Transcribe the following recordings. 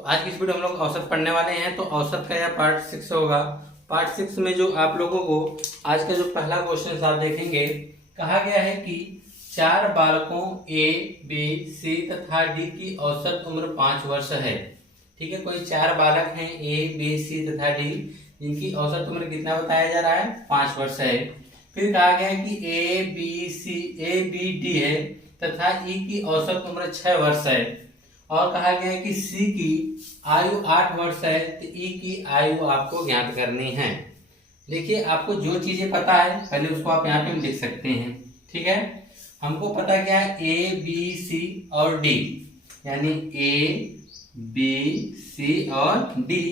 तो आज की इस वीडियो हम लोग औसत पढ़ने वाले हैं। तो औसत का यह पार्ट 6 होगा। पार्ट 6 में जो आप लोगों को आज का जो पहला क्वेश्चन आप देखेंगे, कहा गया है कि 4 बालकों ए, बी, सी तथा डी की औसत उम्र 5 वर्ष है। ठीक है, कोई 4 बालक हैं ए, बी, सी तथा डी, जिनकी औसत उम्र कितना बताया जा रहा है? 5 वर्ष है। फिर कहा गया है कि ए, बी, डी है तथा ई की औसत उम्र 6 वर्ष है। और कहा गया है कि सी की आयु 8 वर्ष है, तो ई की आयु आपको ज्ञात करनी है। देखिए, आपको जो चीजें पता है पहले उसको आप यहाँ पे लिख सकते हैं। ठीक है, हमको पता क्या है? ए, बी, सी और डी, यानी ए, बी, सी और डी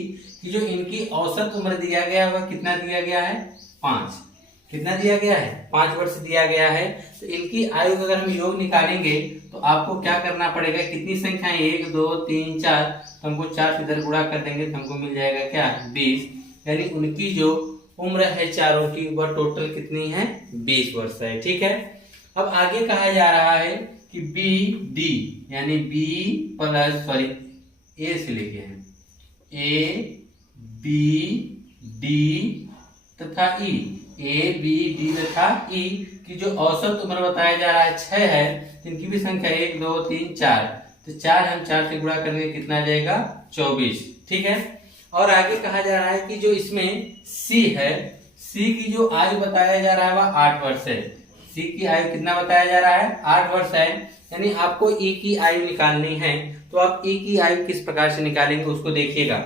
की जो इनकी औसत उम्र दिया गया है वह कितना दिया गया है? 5। कितना दिया गया है? 5 वर्ष दिया गया है। तो इनकी आयु का अगर हम योग निकालेंगे तो आपको क्या करना पड़ेगा? कितनी संख्या है? 1, 2, 3, 4, तो हमको 4 से इधर गुणा कर देंगे तो हमको मिल जाएगा क्या? 20। यानी उनकी जो उम्र है चारों की वह टोटल कितनी है? 20 वर्ष है। ठीक है, अब आगे कहा जा रहा है कि बी, डी, यानी ए से लेके हैं ए, बी, डी तथा ई, ए, बी, डी तथा ई की जो औसत उम्र बताया जा रहा है 6 है, जिनकी भी संख्या 1, 2, 3, 4, तो 4 हम 4 से गुणा करेंगे कितना आ जाएगा? 24। ठीक है, और आगे कहा जा रहा है कि जो इसमें सी है, सी की जो आयु बताया जा रहा है वह 8 वर्ष है। सी की आयु कितना बताया जा रहा है? 8 वर्ष है। यानी आपको ई की आयु निकालनी है, तो आप ई की आयु किस प्रकार से निकालेंगे उसको देखिएगा।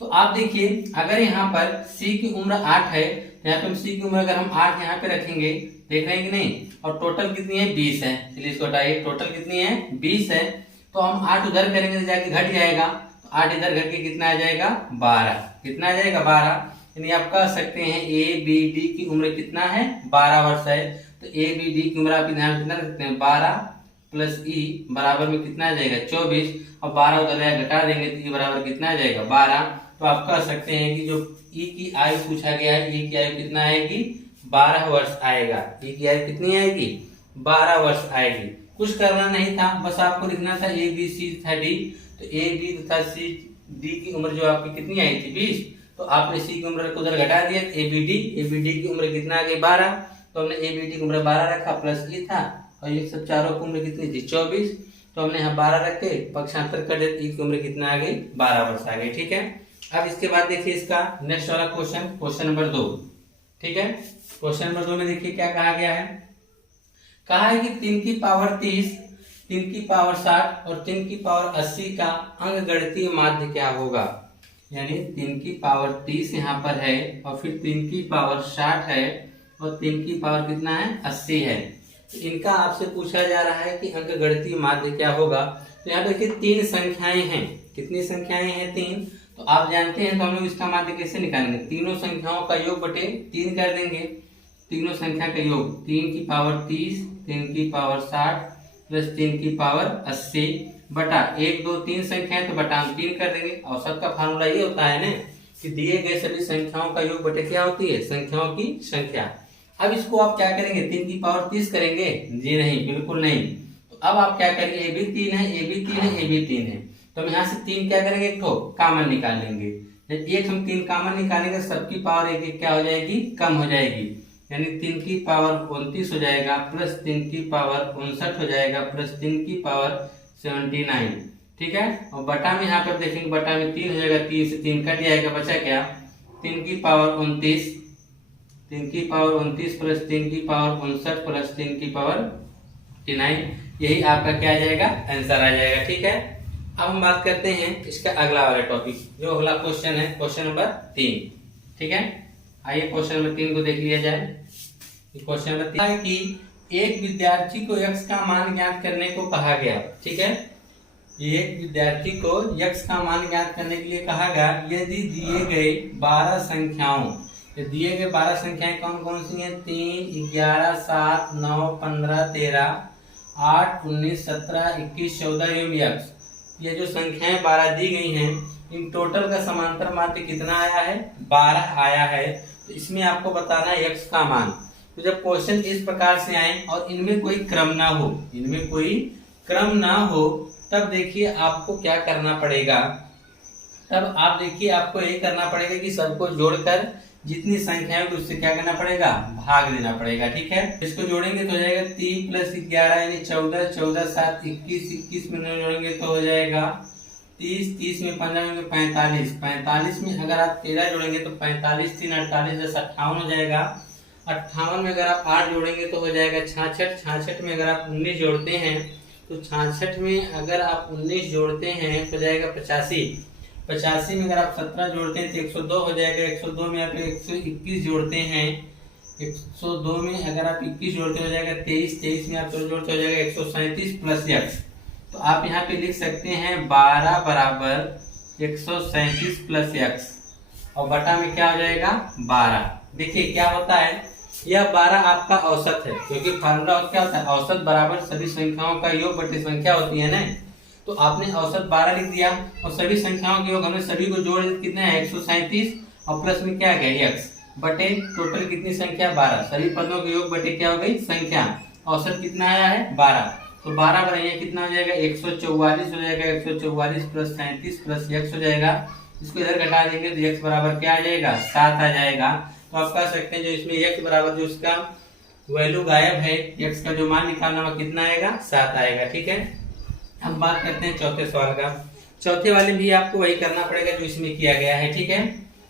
तो आप देखिए, अगर यहाँ पर सी की उम्र 8 है, यहाँ पे सी की उम्र अगर हम 8 यहाँ पे रखेंगे, देख रहे हैं कि नहीं, और टोटल कितनी है? 20 है। चलिए इसको हटाइए, टोटल कितनी है? 20 है। तो हम 8 उधर करेंगे तो जाके घट जाएगा, तो 8 इधर घट के कितना आ जाएगा? 12। कितना आ जाएगा? 12। यानी आप कह सकते हैं ए, बी, डी की उम्र कितना है? 12 वर्ष है। तो ए, बी, डी की उम्र आप ध्यान कितना रख सकते हैं? 12 प्लस ई बराबर में कितना आ जाएगा? 24। और 12 उधर घटा देंगे तो ई बराबर कितना आ जाएगा? 12। तो आप कह सकते हैं कि जो ई की आयु पूछा गया है, ई की आयु कितना आएगी? 12 वर्ष आएगा। ई की आयु कितनी आएगी? 12 वर्ष आएगी। कुछ करना नहीं था, बस आपको लिखना था ए, बी, सी तथा डी। तो ए, बी तथा सी, डी की उम्र जो आपकी कितनी आई थी? 20। तो आपने सी की उम्र को उधर घटा दिया, ए, बी, डी की उम्र कितना आ गई? 12। तो हमने ए, बी, डी की उम्र 12 रखा, प्लस ई था, और ये सब चारों की उम्र कितनी थी? 24। तो हमने यहाँ 12 रख के पक्षांतर कर दिया, ई की उम्र कितना आ गई? 12 वर्ष आ गई। ठीक है, अब इसके बाद देखिए इसका नेक्स्ट वाला क्वेश्चन, क्वेश्चन नंबर 2। ठीक है, क्वेश्चन नंबर 2 में देखिए क्या कहा गया है। कहा है कि 3 की पावर 30, 3 की पावर 60 और 3 की पावर 80 का अंकगणितीय माध्य क्या होगा? यानी 3 की पावर 30 यहाँ पर है, और फिर 3 की पावर 60 है, और 3 की पावर कितना है? 80 है। तो इनका आपसे पूछा जा रहा है कि अंकगणितीय माध्य क्या होगा। तो यहाँ देखिए 3 संख्याएं हैं। कितनी संख्याएं हैं? 3। तो आप जानते हैं, तो हम लोग इसका माध्य कैसे निकालेंगे? तीनों संख्याओं का योग बटे 3 कर देंगे। तीनों संख्या का योग 3 की पावर 30, 3 की पावर 60 प्लस 3 की पावर 80 बटा 1, 2, 3 संख्या है तो बटा हम 3 कर देंगे। औसत का फार्मूला ये होता है ना कि दिए गए सभी संख्याओं का योग बटे क्या होती है? संख्याओं की संख्या। अब इसको आप क्या करेंगे? 3 की पावर 30 करेंगे? जी नहीं, बिल्कुल नहीं। तो अब आप क्या करेंगे? ए भी 3 है, ए भी 3 है, ए भी 3 है, तो हम यहाँ से 3 क्या करेंगे? एक ठो कॉमन निकाल लेंगे। एक हम 3 कॉमन निकालेंगे, सबकी पावर एक एक क्या हो जाएगी? कम हो जाएगी। यानी 3 की पावर 29 हो जाएगा, प्लस 3 की पावर 59 हो जाएगा, प्लस 3 की पावर 79। ठीक है, और बटा में यहाँ पे देखेंगे, बटा में 3 हो जाएगा, 3 से 3 कट जाएगा, बचा क्या? 3 की पावर 29, 3 की पावर 29 प्लस 3 की पावर 59 प्लस 3 की पावर 49, यही आपका क्या आ जाएगा? आंसर आ जाएगा। ठीक है, अब हम बात करते हैं इसका अगला वाला टॉपिक, जो अगला क्वेश्चन है, क्वेश्चन नंबर 3। ठीक है, आइए क्वेश्चन नंबर 3 को देख लिया जाए। क्वेश्चन नंबर 3 है कि एक विद्यार्थी को x का मान ज्ञात करने को कहा गया। ठीक है, एक विद्यार्थी को x का मान ज्ञात करने के लिए कहा गया यदि दिए गए 12 संख्याओं, दिए गए 12 संख्याएं कौन कौन सी हैं? 3, 11, 7, 9, 15, 13, 8, 19, 17, 21, 14 एवं x, ये जो संख्याएं 12 दी गई हैं, इन टोटल का समांतर माध्य कितना आया है? 12 आया है। तो इसमें आपको बताना है x का मान। तो जब क्वेश्चन इस प्रकार से आए और इनमें कोई क्रम ना हो, इनमें कोई क्रम ना हो, तब देखिए आपको क्या करना पड़ेगा, तब आप देखिए आपको यही करना पड़ेगा कि सबको जोड़कर जितनी संख्या है उससे क्या करना पड़ेगा, भाग देना पड़ेगा। ठीक है, इसको जोड़ेंगे तो हो जाएगा 3 + 11 यानी 14, 14 7 21, 21 में जोड़ेंगे तो हो जाएगा 30, 30 में 15 में 45, 45 में अगर आप 13 जोड़ेंगे तो 45 3 48 10 58 हो जाएगा। 58 में अगर आप 8 जोड़ेंगे तो हो जाएगा 66, 66 में अगर आप 19 जोड़ते हैं तो 66 में अगर आप 19 जोड़ते हैं तो हो जाएगा 85, 85 में अगर आप 17 जोड़ते हैं तो 102 हो जाएगा। 102 में आप 121 जोड़ते हैं, 102 में अगर आप 21 जोड़ते हो जाएगा 23, 23 में आप जोड़ते हो जाएगा 137 प्लस x। तो आप यहाँ पे लिख सकते हैं 12 बराबर 137 प्लस x और बटा में क्या हो जाएगा 12। देखिए क्या होता है, यह 12 आपका औसत है, क्योंकि फार्मूला क्या होता है, औसत बराबर सभी संख्याओं का योग बटे संख्या होती है ना। तो आपने औसत 12 लिख दिया और सभी संख्याओं के योग हमने सभी को जोड़ कितना है 137 और प्लस में क्या गया x बटे टोटल कितनी संख्या 12, सभी पदों के योग बटे क्या हो गई संख्या, औसत कितना आया है 12। तो 12 बढ़ाइए कितना हो जाएगा 144 हो जाएगा, 144 प्लस 37 प्लस x हो जाएगा। इसको इधर घटा देंगे तो x बराबर क्या आ जाएगा 7 आ जाएगा। तो आप कह सकते हैं जो इसमें x बराबर जो उसका वैल्यू गायब है, x का जो मान निकालना वो कितना आएगा 7 आएगा। ठीक है, हम बात करते हैं चौथे सवाल का। चौथे वाले भी आपको वही करना पड़ेगा जो इसमें किया गया है। ठीक है,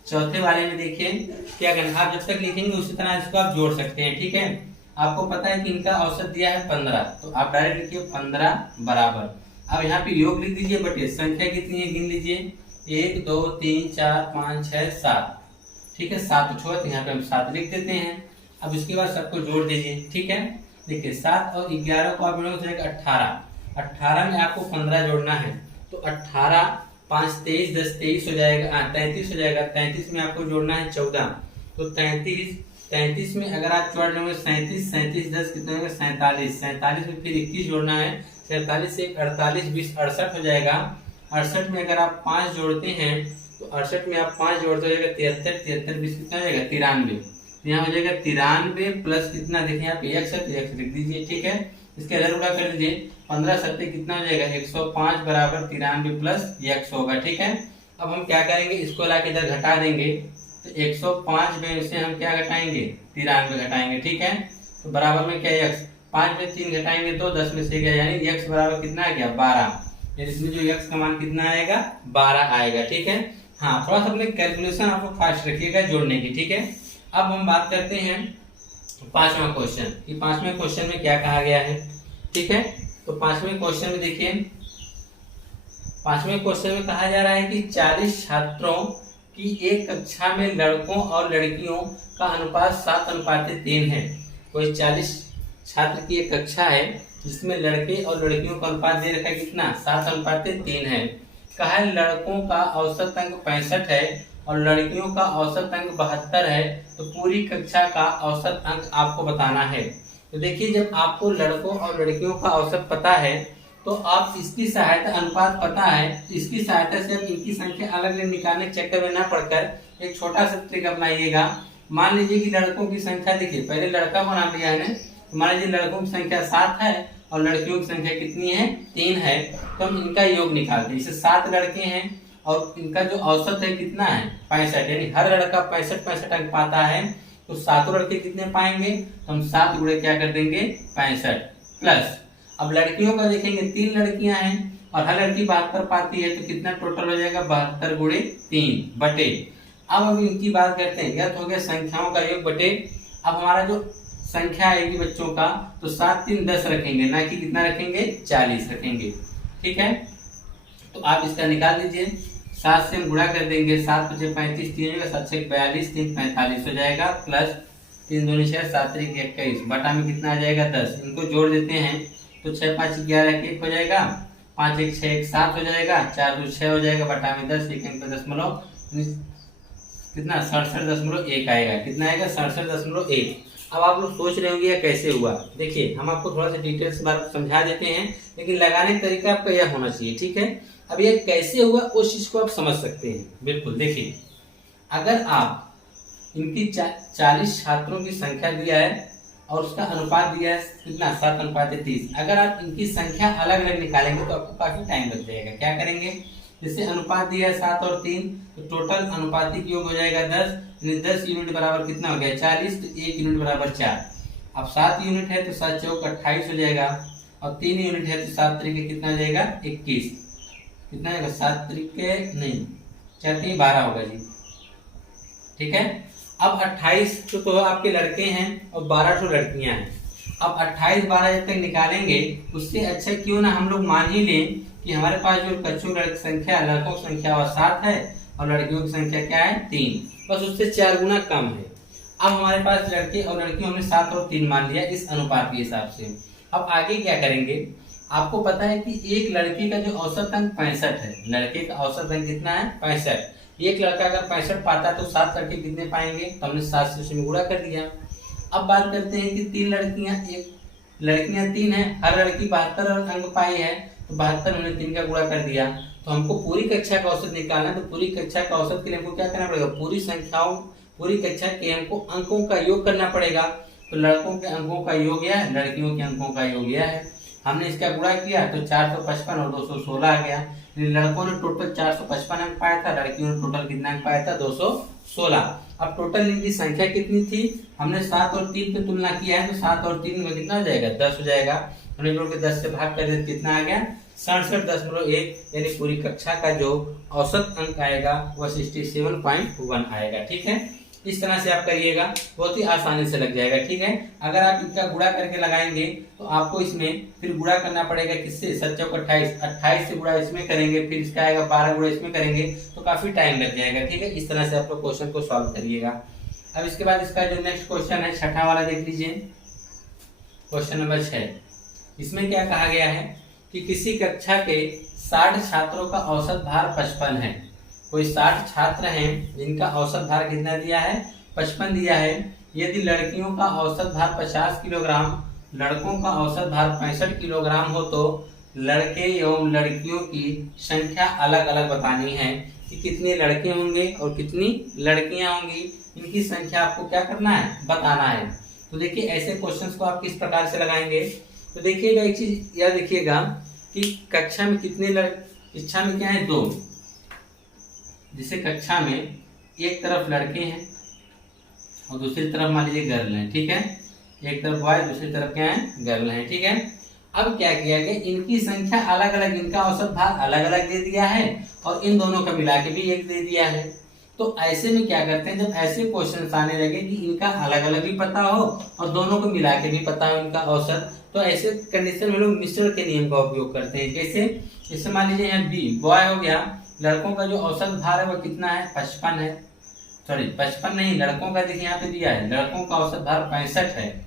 चौथे वाले में देखिए क्या करना, आप जब तक लिखेंगे उसी तरह इसको आप जोड़ सकते हैं। ठीक है, आपको पता है कि इनका औसत दिया है 15, तो आप डायरेक्ट लिखिए 15 बराबर, अब यहाँ पे योग लिख दीजिए बटे संख्या कितनी है गिन लीजिए 1 2 3 4 5 6 7। ठीक है, 7 छोड़ तो यहाँ पे हम 7 लिख देते हैं। अब इसके बाद सबको जोड़ दीजिए। ठीक है, देखिए 7 और 11 को आप जोड़ोगे तो जाएगा 18, 18 में आपको 15 जोड़ना है तो 18 5 23 10 23 हो जाएगा, 33 हो जाएगा। 33 में आपको जोड़ना है 14, तो 33 में अगर आप जोड़ लेंगे 37 37 10 कितना होगा 47, 47 में फिर 21 जोड़ना है, 47 से 48 20 68 हो जाएगा। 68 में अगर आप 5 जोड़ते हैं तो 68 में आप 5 जोड़ते हो जाएगा 73, 73 20 कितना हो जाएगा 93, यहाँ हो जाएगा 93 प्लस कितना देखिए यहाँ पे x है तो x लिख दीजिए। ठीक है, इसके इधर उड़ा कर लीजिए 15 7 कितना हो जाएगा 105 बराबर 93 प्लस x होगा। ठीक है, अब हम क्या करेंगे इसको लाके इधर घटा देंगे तो 105 में से हम क्या घटाएंगे 93 घटाएंगे। ठीक है, तो बराबर में क्या x 5 में 3 घटाएंगे तो 10 में से गया, यानी x बराबर कितना आ गया 12, यानी इसमें जो x का मान कितना आएगा 12 आएगा। ठीक है, हाँ थोड़ा सा अपने कैलकुलेशन आपको फास्ट रखिएगा जोड़ने की। ठीक है, अब हम बात करते हैं पांचवा क्वेश्चन कि पांचवें क्वेश्चन में क्या कहा गया है। ठीक है, तो पांचवें क्वेश्चन में देखिए, पांचवें क्वेश्चन में कहा जा रहा है कि 40 छात्रों की एक कक्षा में लड़कों और लड़कियों का अनुपात 7:3 है। कोई 40 छात्र की एक कक्षा है जिसमें लड़के और लड़कियों का अनुपात दे रखा है कितना 7:3 है। कहा है लड़कों का औसत अंक 65 है और लड़कियों का औसत अंक 72 है, तो पूरी कक्षा का औसत अंक आपको बताना है। तो देखिए जब आपको लड़कों और लड़कियों का औसत पता है तो आप इसकी सहायता, अनुपात पता है तो इसकी सहायता से आप इनकी संख्या अलग अलग निकालने के चक्कर में ना पड़कर एक छोटा सा ट्रिक अपनाइएगा। मान लीजिए कि लड़कों की संख्या, देखिए पहले लड़का को नाम लिया है ना, तो मान लीजिए लड़कों की संख्या 7 है और लड़कियों की संख्या कितनी है 3 है, तो हम इनका योग निकालते हैं। जैसे 7 लड़के हैं और इनका जो औसत है कितना है 65, यानी हर लड़का 65 अंक पाता है, तो 7 लड़के कितने पाएंगे, तो हम 7 गुणे क्या कर देंगे 65 प्लस। अब लड़कियों का देखेंगे 3 लड़कियां हैं और हर लड़की 72 पाती है, तो कितना टोटल हो जाएगा 72 गुणे 3 बटे। अब हम इनकी बात करते हैं, यह हो गया संख्याओं का योग बटे। अब हमारा जो संख्या आएगी बच्चों का, तो 7 3 10 रखेंगे, ना कि कितना रखेंगे 40 रखेंगे। ठीक है, तो आप इसका निकाल लीजिए, 7 से हम गुणा कर देंगे, 7 5 35 3 होगा, 7 6 42 3 45 हो जाएगा, प्लस 3 2 6 7 3 21 बटा में कितना आ जाएगा 10। इनको जोड़ देते हैं तो 6 5 11 1 हो जाएगा, 5 1 6 1 7 हो जाएगा, 4 2 6 हो जाएगा, बटा में 10 1 अंक पे दशमलव कितना 67.1 आएगा। कितना आएगा 67.1। अब आप लोग सोच रहे होंगे यह कैसे हुआ। देखिए हम आपको थोड़ा सा डिटेल्स बार समझा देते हैं, लेकिन लगाने का तरीका आपका यह होना चाहिए। ठीक है, अब ये कैसे हुआ उस चीज को आप समझ सकते हैं। बिल्कुल देखिए, अगर आप इनकी 40 छात्रों की संख्या दिया है और उसका अनुपात दिया है कितना 7:30। अगर आप इनकी संख्या अलग अलग निकालेंगे तो आपको काफी टाइम लग जाएगा। क्या करेंगे, जैसे अनुपात दिया है 7 और 3, तो टोटल अनुपातिक योग हो जाएगा 10, यानी 10 यूनिट बराबर कितना हो गया 40, तो 1 यूनिट बराबर 4। अब 7 यूनिट है तो 7 चौक 28 हो जाएगा, और 3 यूनिट है तो 7 तरीके कितना हो जाएगा 21। कितना हो जाएगा 7 तरीके नहीं 4 3 12 होगा जी। ठीक है, अब 28 तो आपके लड़के हैं और 12 तो लड़कियां हैं। अब 28 12 जब तक निकालेंगे, उससे अच्छा क्यों ना हम लोग मान ही लें कि हमारे पास जो बच्चों की संख्या लड़कों की संख्या और 7 है और लड़कियों की संख्या क्या है 3, बस उससे 4 गुना कम है। अब हमारे पास लड़के और लड़कियों हमने 7 और 3 मान लिया इस अनुपात के हिसाब से। अब आगे क्या करेंगे, आपको पता है कि एक लड़के का जो औसत अंक 65 है, लड़के का औसत अंक कितना है 65। एक लड़का अगर 65 पाता है तो 7 लड़के कितने पाएंगे, तो हमने 7 से उसमें गुणा कर दिया। अब बात करते हैं कि 3 लड़कियां, एक लड़कियां 3 है, हर लड़की 72 अंक पाई है, तो 72 हमने 3 का गुणा कर दिया। तो हमको पूरी कक्षा का औसत निकालना है, तो पूरी कक्षा का औसत के लिए हमको क्या करना पड़ेगा, पूरी संख्याओं पूरी कक्षा के हमको अंकों का योग करना पड़ेगा। तो लड़कों के अंकों का योग यह है, लड़कियों के अंकों का योग यह है। हमने इसका गुणा किया तो 455 और 216 आ गया। लड़कों ने टोटल 455 अंक पाया था, लड़कियों ने टोटल कितना अंक पाया था 216। अब टोटल इनकी संख्या कितनी थी, हमने 7 और 3 पे तुलना किया है, तो 7 और 3 में कितना हो जाएगा 10 हो जाएगा। हमने जोड़ के 10 से भाग कर दिया, कितना आ गया 67.1, यानी पूरी कक्षा का जो औसत अंक आएगा वह 67.1 आएगा। ठीक है, इस तरह से आप करिएगा, बहुत ही आसानी से लग जाएगा। ठीक है, अगर आप इनका गुणा करके लगाएंगे तो आपको इसमें फिर गुणा करना पड़ेगा किससे, 7 चौक 28, 28 से गुणा इसमें करेंगे, फिर इसका आएगा 12 गुणा इसमें करेंगे, तो काफी टाइम लग जाएगा। ठीक है, इस तरह से आप लोग क्वेश्चन को सॉल्व करिएगा। अब इसके बाद इसका जो नेक्स्ट क्वेश्चन है छठा वाला देख लीजिए, क्वेश्चन नंबर 6। इसमें क्या कहा गया है कि किसी कक्षा के 60 छात्रों का औसत भार 55 है। कोई 60 छात्र हैं जिनका औसत भार कितना दिया है 55 दिया है। यदि लड़कियों का औसत भार 50 किलोग्राम, लड़कों का औसत भार 65 किलोग्राम हो तो लड़के एवं लड़कियों की संख्या अलग अलग बतानी है कि कितने लड़के होंगे और कितनी लड़कियां होंगी। इनकी संख्या आपको क्या करना है बताना है। तो देखिए ऐसे क्वेश्चंस को आप किस प्रकार से लगाएंगे, तो देखिएगा एक चीज याद रखिएगा कि कक्षा में कितने कक्षा में क्या है 2, जिसे कक्षा में एक तरफ लड़के हैं और दूसरी तरफ मान लीजिए गर्ल है। ठीक है, एक तरफ बॉय दूसरी तरफ क्या है गर्ल है। ठीक है, अब क्या किया गया, इनकी संख्या अलग अलग, इनका औसत भार अलग अलग दे दिया है और इन दोनों का मिला के भी एक दे दिया है। तो ऐसे में क्या करते हैं, जब ऐसे क्वेश्चन आने लगे कि इनका अलग अलग भी पता हो और दोनों को मिला के भी पता हो इनका औसत, तो ऐसे कंडीशन में लोग मिश्रण के नियम का उपयोग करते हैं। कैसे, जैसे मान लीजिए यहाँ बी बॉय हो गया, लड़कों का जो औसत भार है वो कितना है 55 है, सॉरी 55 नहीं, लड़कों का देखिए यहाँ पे दिया है, लड़कों का औसत भार 65 है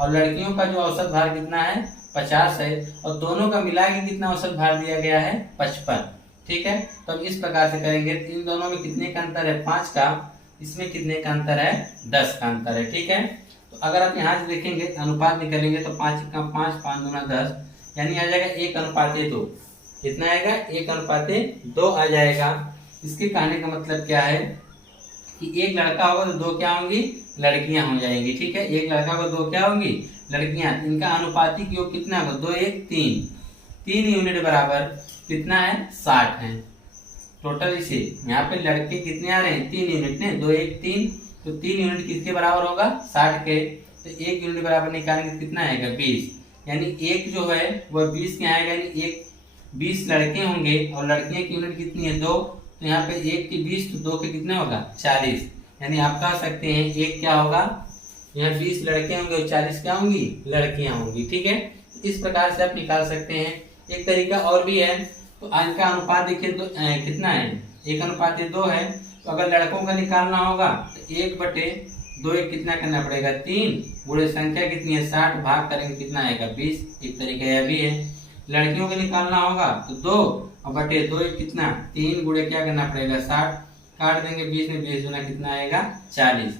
और लड़कियों का जो औसत भार कितना है 50 है, और दोनों का मिला के कितना औसत भार दिया गया है 55। ठीक है, तो इस प्रकार से करेंगे, इन दोनों में कितने का अंतर है 5 का, इसमें कितने का अंतर है 10 का अंतर है। ठीक है, तो अगर आप यहाँ से देखेंगे अनुपात निकलेंगे तो 5 का 5 5 दूना 10, यानी आ जाएगा 1:2। कितना आएगा 1:2 आ जाएगा। इसके कहने का मतलब क्या है कि एक लड़का होगा तो 2 क्या होंगी लड़कियां हो जाएंगी। ठीक है, एक लड़का को 2 क्या होंगी लड़कियां। इनका अनुपातिक योग कितना होगा 2 1 3, 3 यूनिट बराबर कितना है 60 है टोटल। इसे यहाँ पे लड़के कितने आ रहे हैं 3 यूनिट ने, 2 1 3, तो 3 यूनिट किसके बराबर होगा 60 के, तो 1 यूनिट बराबर निकालेंगे कितना आएगा 20, यानी एक जो है वह 20 के आएगा, यानी एक 20 लड़के होंगे और लड़कियां की यूनिट कितनी है 2, तो यहाँ पे 1 की 20 तो 2 के कितने होगा 40, यानी आप कह सकते हैं एक क्या होगा, यहाँ 20 लड़के होंगे और 40 क्या होंगी लड़कियां होंगी। ठीक है, इस प्रकार से आप निकाल सकते हैं। एक तरीका और भी है, तो इनका अनुपात देखिए तो कितना है 1:2 है, तो अगर लड़कों का निकालना होगा तो 1/2 एक कितना करना पड़ेगा 3, गुणे संख्या कितनी है 60, भाग करेंगे कितना आएगा 20, एक तरीका यह भी है। लड़कियों का निकालना होगा तो 2 और बटे 2 कितना 3, गुणे क्या करना पड़ेगा 60, काट देंगे 20 में, 20 गुना कितना आएगा 40,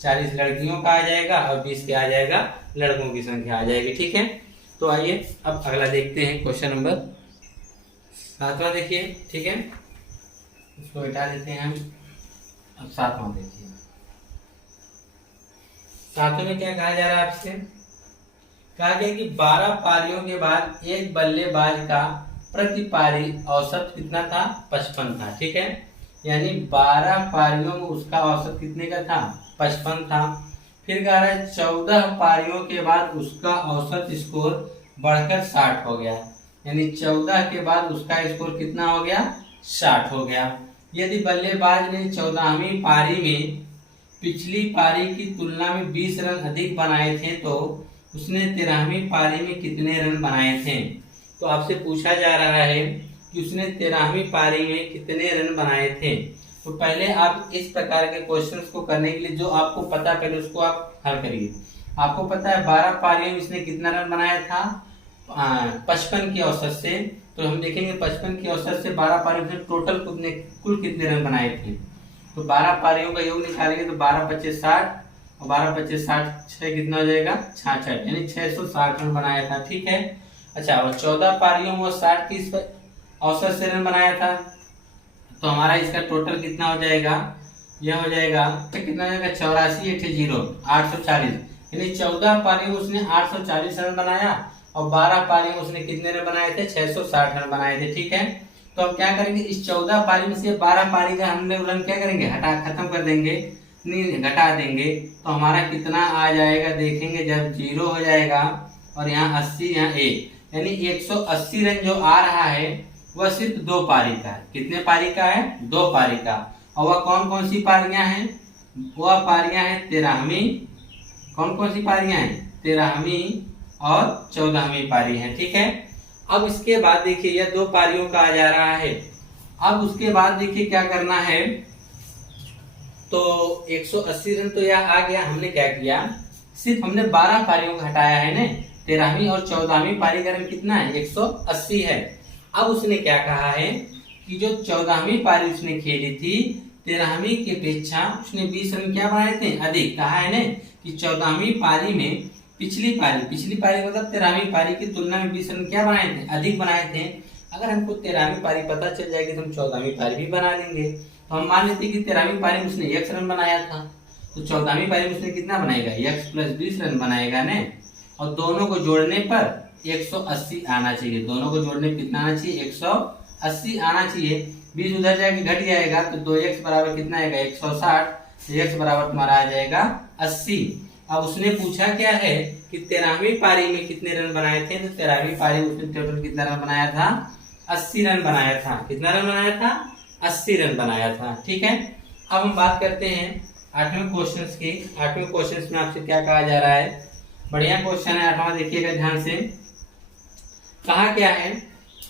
40 लड़कियों का आ जाएगा और 20 के आ जाएगा लड़कों की संख्या आ जाएगी। ठीक है, तो आइए अब अगला देखते हैं क्वेश्चन नंबर 7वां देखिए। ठीक है, इसको हटा देते हैं हम। अब 7वां देखिए, सातों में क्या कहा जा रहा है आपसे, कहा गया कि 12 पारियों के बाद एक बल्लेबाज का प्रति पारी औसत कितना था, 55 था। ठीक है, यानी 12 पारियों में उसका औसत कितने का था, 55 था। फिर कह रहा है 14 पारियों के बाद उसका औसत स्कोर बढ़कर 60 हो गया, यानी 14 के बाद उसका स्कोर कितना हो गया, 60 हो गया। यदि बल्लेबाज ने 14वीं पारी में पिछली पारी की तुलना में 20 रन अधिक बनाए थे तो उसने 13वीं पारी में कितने रन बनाए थे। तो आपसे पूछा जा रहा है कि उसने 13वीं पारी में कितने रन बनाए थे। तो पहले आप इस प्रकार के क्वेश्चंस को करने के लिए जो आपको पता है पहले उसको आप हल करिए। आपको पता है 12 पारियों में इसने कितना रन बनाया था, 55 की औसत से। तो हम देखेंगे 55 की औसत से 12 पारियों में टोटल कुल कितने रन बनाए थे। तो 12 पारियों का योग निकालेंगे तो 12 25 60 और 12 25 60 6 कितना हो जाएगा, 66, यानी 660 रन बनाया था। ठीक है, अच्छा, और 14 पारियों में 60 की औसत से रन बनाया था, तो हमारा इसका टोटल कितना हो जाएगा, यह हो जाएगा कितना हो जाएगा, 84 840, यानी 14 पारियों में उसने 840 रन बनाया और 12 पारियों में उसने कितने रन बनाए थे, 660 रन बनाए थे। ठीक है, तो हम क्या करेंगे, इस 14 पारी में से 12 पारी का हमने रन क्या करेंगे, हटा खत्म कर देंगे, घटा देंगे, तो हमारा कितना आ जाएगा देखेंगे। जब 0 हो जाएगा और यहाँ 80 यहाँ 1, यानी 180 रन जो आ रहा है वह सिर्फ 2 पारी का है। कितने पारी का है, 2 पारी का। और वह कौन कौन सी पारियां हैं, वह पारियां हैं 13वीं, कौन कौन सी पारियां हैं, 13वीं और 14वीं पारी है। ठीक है, अब इसके बाद देखिए यह 2 पारियों का आ जा रहा है। अब उसके बाद देखिए क्या करना है, तो 180 रन तो यह आ गया। हमने क्या किया, सिर्फ हमने 12 पारियों को हटाया है ना, 13वीं और 14वीं पारी का रन कितना है, 180 है। अब उसने क्या कहा है कि जो 14वीं पारी उसने खेली थी 13वीं की अपेक्षा उसने 20 रन क्या बनाए थे, अधिक। कहा है ना कि 14वीं पारी में पिछली पारी मतलब 13वीं पारी की तुलना में 20 रन क्या बनाए थे, अधिक बनाए थे। अगर हमको 13वीं पारी पता चल जाएगी तो हम 14वीं पारी भी बना लेंगे। तो हम मान लेते कि 13वीं पारी में उसने x रन बनाया था, तो 14वीं पारी में उसने कितना बनाएगा, x + 20 रन बनाएगा ने, और दोनों को जोड़ने पर 180 आना चाहिए। दोनों को जोड़ने पर कितना आना चाहिए, 180 आना चाहिए। 20 उधर जाके घट जाएगा तो 2x बराबर कितना आएगा, 160। x बराबर तुम्हारा आ जाएगा 80। अब उसने पूछा क्या है कि 13वीं पारी में कितने रन बनाए थे, तो 13वीं पारी में उसने टोटल कितना रन बनाया था, 80 रन बनाया था। कितना रन बनाया था, 80 रन बनाया था। ठीक है, अब हम बात करते हैं 8वें क्वेश्चन की। 8वें क्वेश्चन में आपसे क्या कहा जा रहा है, बढ़िया क्वेश्चन है 8वां, देखिएगा ध्यान से। कहा क्या है,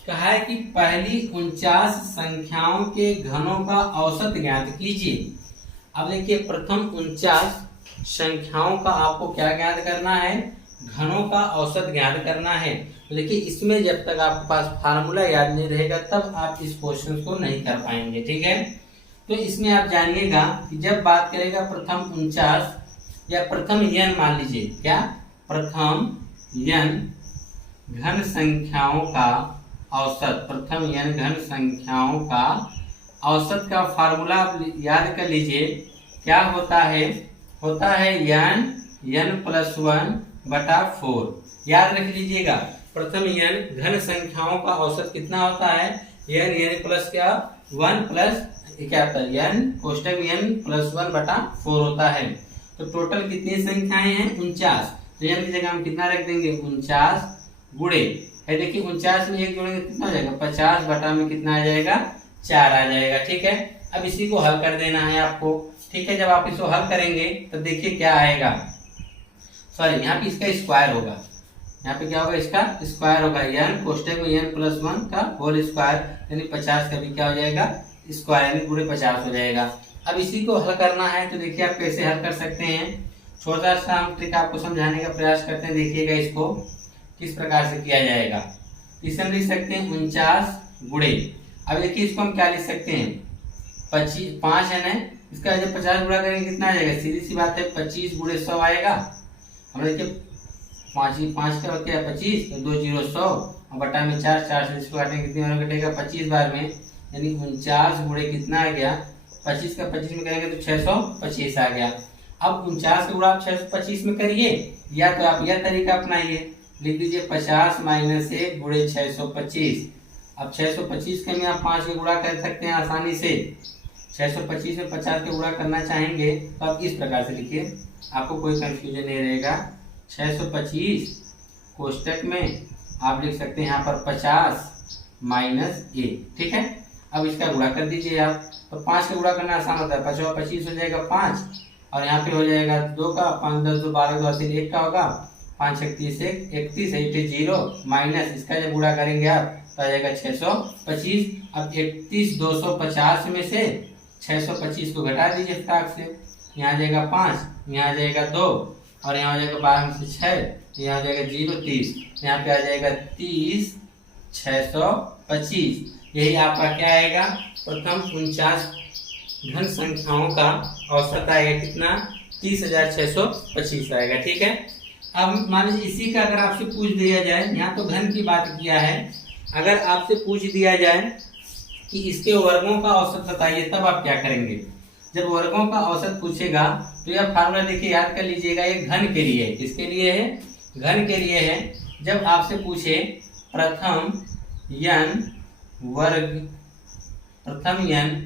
कहा है कि पहली 49 संख्याओं के घनों का औसत ज्ञात कीजिए। अब देखिए प्रथम 49 संख्याओं का आपको क्या ज्ञात करना है, घनों का औसत ज्ञात करना है। लेकिन इसमें जब तक आपके पास फार्मूला याद नहीं रहेगा तब आप इस क्वेश्चन को नहीं कर पाएंगे। ठीक है, तो इसमें आप जानिएगा कि जब बात करेगा प्रथम 49 या प्रथम n, मान लीजिए क्या, प्रथम n घन संख्याओं का औसत, प्रथम n घन संख्याओं का औसत का फार्मूला आप याद कर लीजिए। क्या होता है n+1/4। याद रख लीजिएगा, प्रथम n घन संख्याओं का औसत कितना होता है, n प्लस क्या 1 प्लस क्या होता है, n कोष्टक n+1/4 होता है। तो टोटल कितनी संख्याएं हैं, 49। तो n की जगह हम कितना रख देंगे, 49 गुणे है, देखिए 49 में 1 जोड़ेंगे कितना हो जाएगा, 50 बटा में कितना आ जाएगा, 4 आ जाएगा। ठीक है, अब इसी को हल कर देना है आपको। ठीक है, जब आप इसको हल करेंगे तो देखिए क्या आएगा, सॉरी यहाँ पे इसका स्क्वायर होगा, यहाँ पे क्या होगा, इसका स्क्वायर होगा, n कोष्टक में n+1 का होल स्क्वायर, यानी 50 का भी क्या हो जाएगा, स्क्वायर, यानी गुणे 50 हो जाएगा। अब इसी को हल करना है तो देखिए आप कैसे हल कर सकते हैं। छोटा सा हम ट्रिक आपको समझाने का प्रयास करते हैं, देखिएगा इसको किस प्रकार से किया जाएगा। इसे हम लिख सकते हैं 49 गुणे, अब देखिए इसको हम क्या लिख सकते हैं, 5 है ना, इसका जब 50 गुणा करेंगे कितना आ जाएगा, सीधी सी बात है 25 गुणे 100 आएगा। हम देखिए 5 का क्या 25, तो 2 0 100 और बटा में 4 से इसको काटेंगे कितनी बार कटेगा, 25 बार में, यानी 49 गुणे कितना आ गया, 25 का 25 में करेंगे तो 625 आ गया। अब 49 का गुणा आप 625 में करिए, या तो आप यह तरीका अपनाइए, लिख दीजिए 50 माइनस 1 गुणे 625। अब 625 के में आप 5 के गुणा कर सकते हैं आसानी से। 625 में 50 के गुणा करना चाहेंगे तो आप इस प्रकार से लिखिए, आपको कोई कंफ्यूजन नहीं रहेगा। 625 कोष्टक में आप लिख सकते हैं यहाँ पर 50 माइनस 1, ठीक है। अब इसका गुणा कर दीजिए आप, तो 5 का गुणा करना आसान होता है। 5 25 हो जाएगा 5, और यहाँ पे हो जाएगा 2 का, 5 10 2 12 2 से 1 का होगा, 5 31 1 31 8 0 माइनस इसका जब गुणा करेंगे आप तो आ जाएगा 625। अब 31 250 में से 625 को घटा दीजिए फटाक से, यहाँ आ जाएगा 5, यहाँ आ जाएगा 2, और यहाँ आ जाएगा 12 में से 6, यहाँ आ जाएगा 0 30, यहाँ पे आ जाएगा 30 625। यही आपका क्या आएगा, प्रथम 49 घन संख्याओं का औसत आएगा कितना, 30,625 आएगा, ठीक है। अब मान लीजिए इसी का अगर आपसे पूछ दिया जाए, यहाँ तो घन की बात किया है, अगर आपसे पूछ दिया जाए कि इसके वर्गों का औसत बताइए, तब आप क्या करेंगे। जब वर्गों का औसत पूछेगा तो यह फार्मूला देखिए, याद कर लीजिएगा, ये घन के लिए है। किसके लिए है, घन के लिए है। जब आपसे पूछे प्रथम n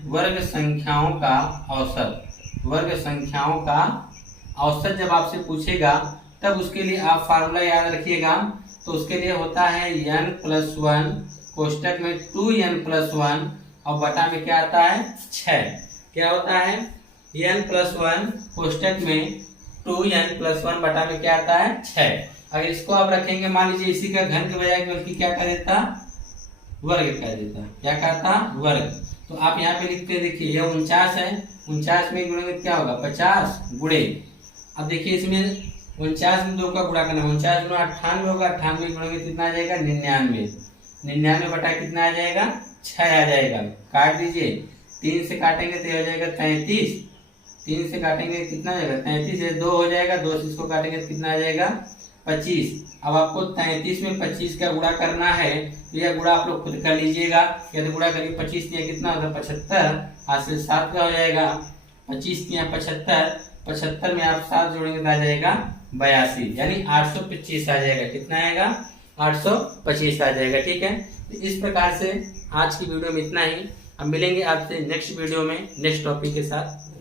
वर्ग संख्याओं का औसत, वर्ग संख्याओं का औसत जब आपसे पूछेगा, तब उसके लिए आप फार्मूला याद रखिएगा। तो उसके लिए होता है n+1 कोष्टक में 2n+1 और बटा में क्या आता है 6। क्या होता है, n+1 कोष्टक में 2n+1 बटा में क्या आता है 6। अगर इसको आप रखेंगे, मान लीजिए इसी का घन के बजाय बल्कि क्या कर देता, वर्ग कर देता। क्या कहता, वर्ग। तो आप यहाँ पे लिखते देखिए, यह 49 है, 49 में गुणेंगे क्या होगा 50 गुणे। अब देखिए इसमें 49 में 2 का गुणा करना, 49 गुणा 98 होगा, 98 गुणेंगे कितना आ जाएगा 99, 99 बटा कितना आ जाएगा 6 आ जाएगा। काट दीजिए, 3 से काटेंगे तो हो जाएगा 33, 3 से काटेंगे कितना आ जाएगा 33 है, 2 हो जाएगा, 2 से इसको काटेंगे तो कितना आ जाएगा 25। अब आपको 33 में 25 का गुणा करना है, तो यह गुणा आप लोग खुद कर लीजिएगा। यदि गुणा करिए 25 दिया कितना होगा 75, हाथ से 7 का हो जाएगा, 25 दिया 75, 75 में आप 7 जोड़ेंगे तो आ जाएगा 82, यानी 825 आ जाएगा। कितना आएगा 825 आ जाएगा, ठीक है। तो इस प्रकार से आज की वीडियो में इतना ही। अब मिलेंगे आपसे नेक्स्ट वीडियो में नेक्स्ट टॉपिक के साथ।